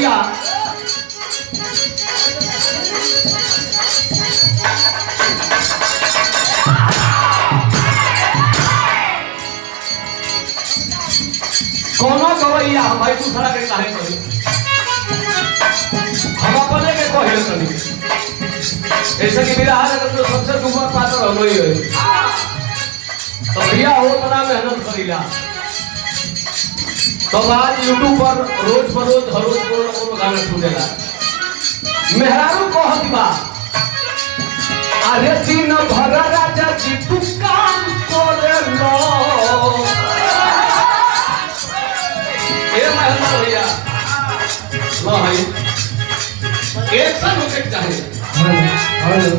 गवैया कोनो गवैया भाई दूसरा के काहे कही हम अपने के कहे करी ऐसे कि मेरा हाल अगर तो सबसे ऊपर पात्र हो गई है तो भैया हो तना मेहनत करीला तो आज यूट्यूब पर रोज हर रोज कोनो गाना सुनेला मेहरारू कहत बा अरे दिन भर राजा जी तू काम करे लो ए मेहरारू भैया लो भाई एक साथ होके चाहिए हेलो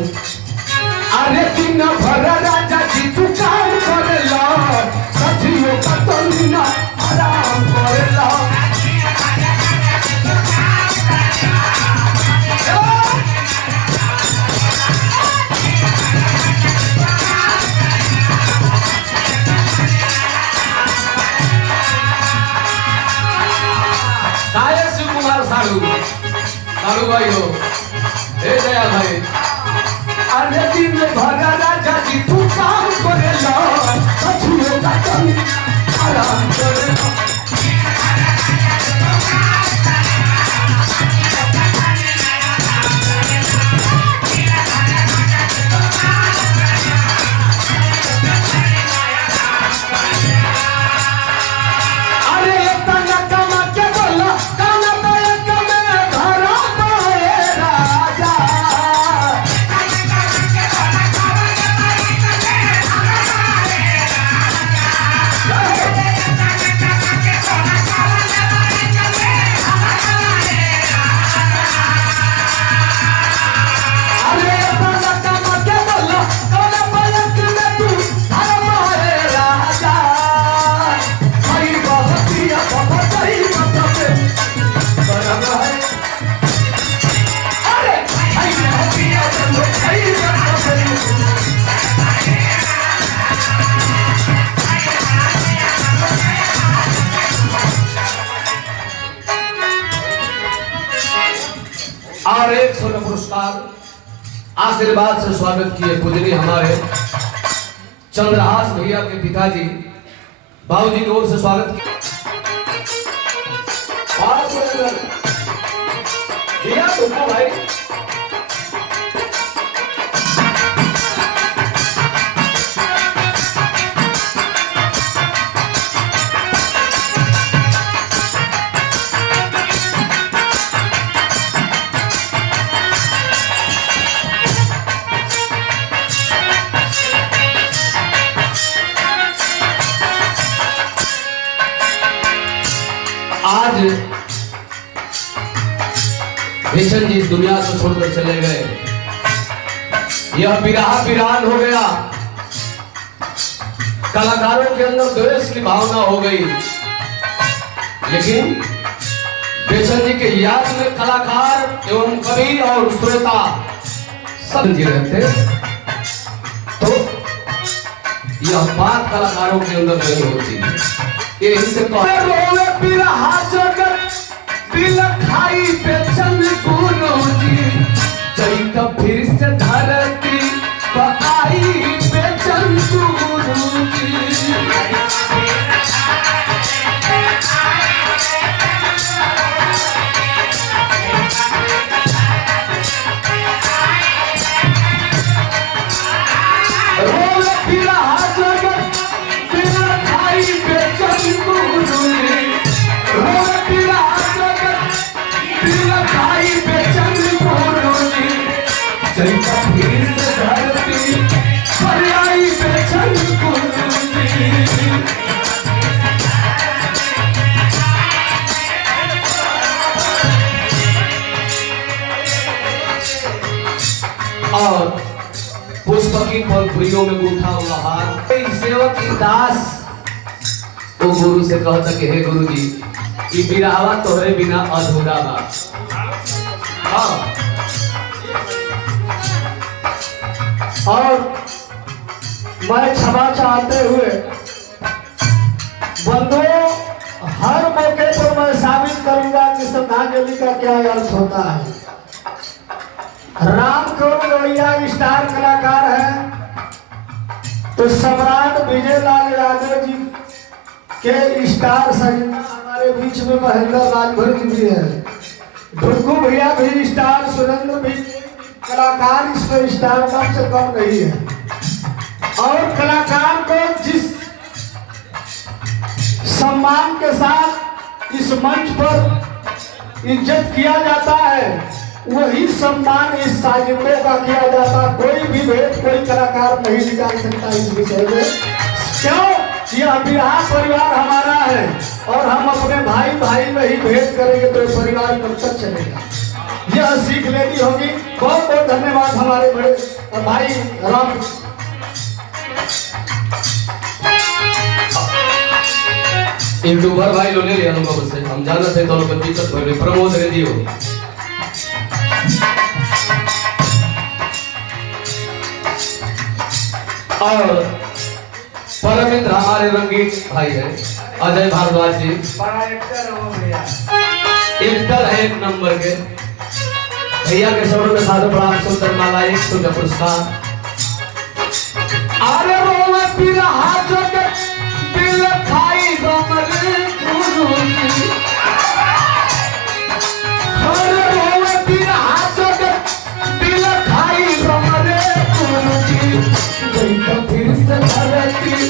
अरे दिन भर राजा जी तू काम करे लो सचियो का तो ना आराम करे लो सारू भाई हो हे दया भाई अरे दिन भर राजा जी तू काम करे लो सचियो का तुम आराम करे लो अरे इतना कमा के बोला और एक स्वर्ण पुरस्कार आशीर्वाद से स्वागत किए पूजनीय हमारे चंद्रहास भैया के पिताजी बाबूजी की ओर से स्वागत किया भैया तुमको भाई आज भीषण जी इस दुनिया से छोड़कर चले गए यह विरहा वीरान हो गया कलाकारों के अंदर द्वेष की भावना हो गई लेकिन भीषण जी के याद में कलाकार एवं कवि और श्रोता सब जी रहते तो यह बात कलाकारों के अंदर नहीं होती यही से रोवे बिरहा जगत दिल खाई बेचन गुरुजी चैत फिर से धरती पकाई बेचन गुरुजी रोवे बिरहा जगत दिल खाई बेचन गुरुजी रोवे बिरहा जगत दिल खाई बेचन गुरुजी चैत फिर से धरती पकाई बेचन गुरुजी और पुष्पकी फूलों में गूथा हुआ हार सेवक दास वो गुरु से कहता कि हे गुरु जी ये बिरहावा तोहरे बिना अधूरा बा हाँ और मैं क्षमा चाहते हुए बंधुओं हर मौके पर मैं साबित करूंगा कि श्रद्धांजलि अंजलि का क्या अर्थ होता है। राम को लोहिया स्टार कलाकार है तो सम्राट विजय लाल यादव जी के स्टार सजना हमारे बीच में महेंद्र राजभर जी भी है, ढुक्कू भैया भी स्टार, सुरेंद्र भी कलाकार, इसमें स्टार कम से कम नहीं है। और कलाकार को जिस सम्मान के साथ इस मंच पर इज्जत किया जाता है वही सम्मान इस साजिदों का किया जाता। कोई भी भेद कोई कलाकार नहीं निकाल सकता इस विषय में। क्यों? यह बिहार परिवार हमारा है और हम अपने भाई भाई में ही भेद करेंगे तो परिवार कब तक चलेगा, यह सीख लेनी होगी। बहुत बहुत धन्यवाद हमारे बड़े भाई राम। यूट्यूबर भाई लोग ले लिया अनुभव से, हम जानते थे तो लोग दिक्कत हो गई, प्रमोद रेडियो और परमित्र हमारे रंगीन भाई है अजय भारद्वाज जी, बड़ा एक्टर हो भैया, एक्टर है एक नंबर के भैया के शब्दों में साधु प्रणाम सुंदर माला 100 का पुरस्कार। अरे रोवा पीरा हाथों के दिल खाई गमरे गुरुजी, अरे रोवा पीरा हाथों के दिल खाई गमरे गुरुजी, जय का फिर से धरती